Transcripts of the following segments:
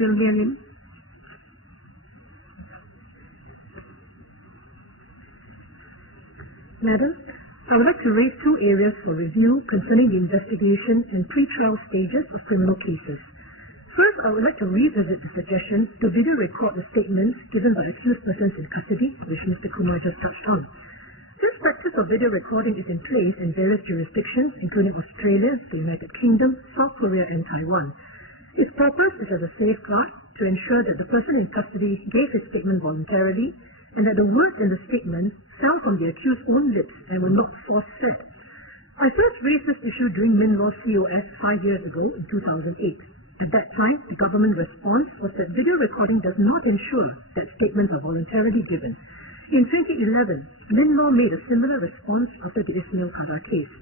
Silvia. Madam, I would like to raise two areas for review concerning the investigation and pre-trial stages of criminal cases. First, I would like to revisit the suggestion to video record the statements given by accused persons in custody, which Mr. Kumar just touched on. This practice of video recording is in place in various jurisdictions, including Australia, the United Kingdom, South Korea, and Taiwan. Its purpose is as a safeguard to ensure that the person in custody gave his statement voluntarily and that the words in the statement fell from the accused's own lips and were not force-fed. I first raised this issue during MinLaw COS 5 years ago in 2008. At that time, the government response was that video recording does not ensure that statements are voluntarily given. In 2011, MinLaw made a similar response after the Ismail Qadar case.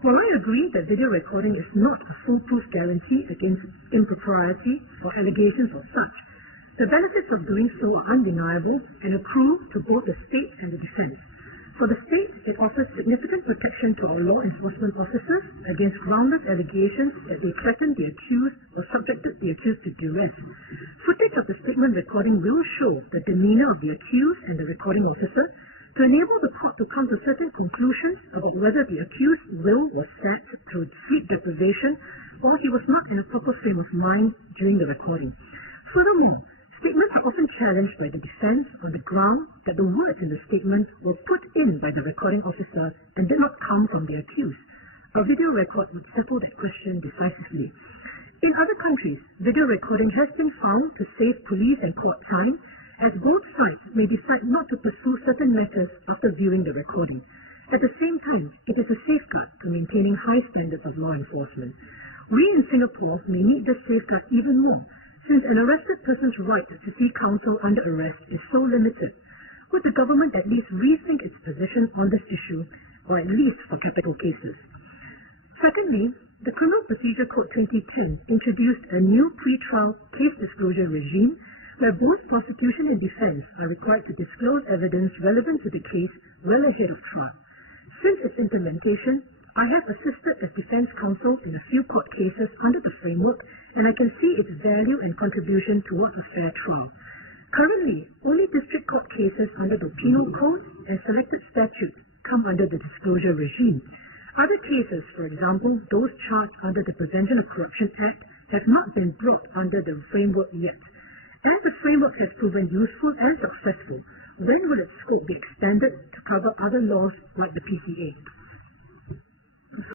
While I agree that video recording is not a foolproof guarantee against impropriety or allegations of such, the benefits of doing so are undeniable and accrue to both the state and the defense. For the state, it offers significant protection to our law enforcement officers against groundless allegations that they threatened the accused or subjected the accused to duress. Footage of the statement recording will show the demeanor of the accused and the recording officer to enable the court to come to certain conclusions about whether the accused's will was set through sleep deprivation or he was not in a proper frame of mind during the recording. Furthermore, statements are often challenged by the defense on the ground that the words in the statement were put in by the recording officer and did not come from the accused. A video record would settle that question decisively. In other countries, video recording has been found to save police and court time, as both sides may decide not to pursue certain matters after viewing the recording. At the same time, it is a safeguard to maintaining high standards of law enforcement. We in Singapore may need this safeguard even more, since an arrested person's right to seek counsel under arrest is so limited. Would the government at least rethink its position on this issue, or at least for capital cases? Secondly, the Criminal Procedure Code 2010 introduced a new pre-trial case disclosure regime where both prosecution and defense are required to disclose evidence relevant to the case well ahead of trial. Since its implementation, I have assisted as defense counsel in a few court cases under the framework, and I can see its value and contribution towards a fair trial. Currently, only district court cases under the Penal Code and selected statutes come under the disclosure regime. Other cases, for example, those charged under the Prevention of Corruption Act, have not been brought under the framework yet. As the framework has proven useful and successful, when will its scope be extended to cover other laws like the PCA?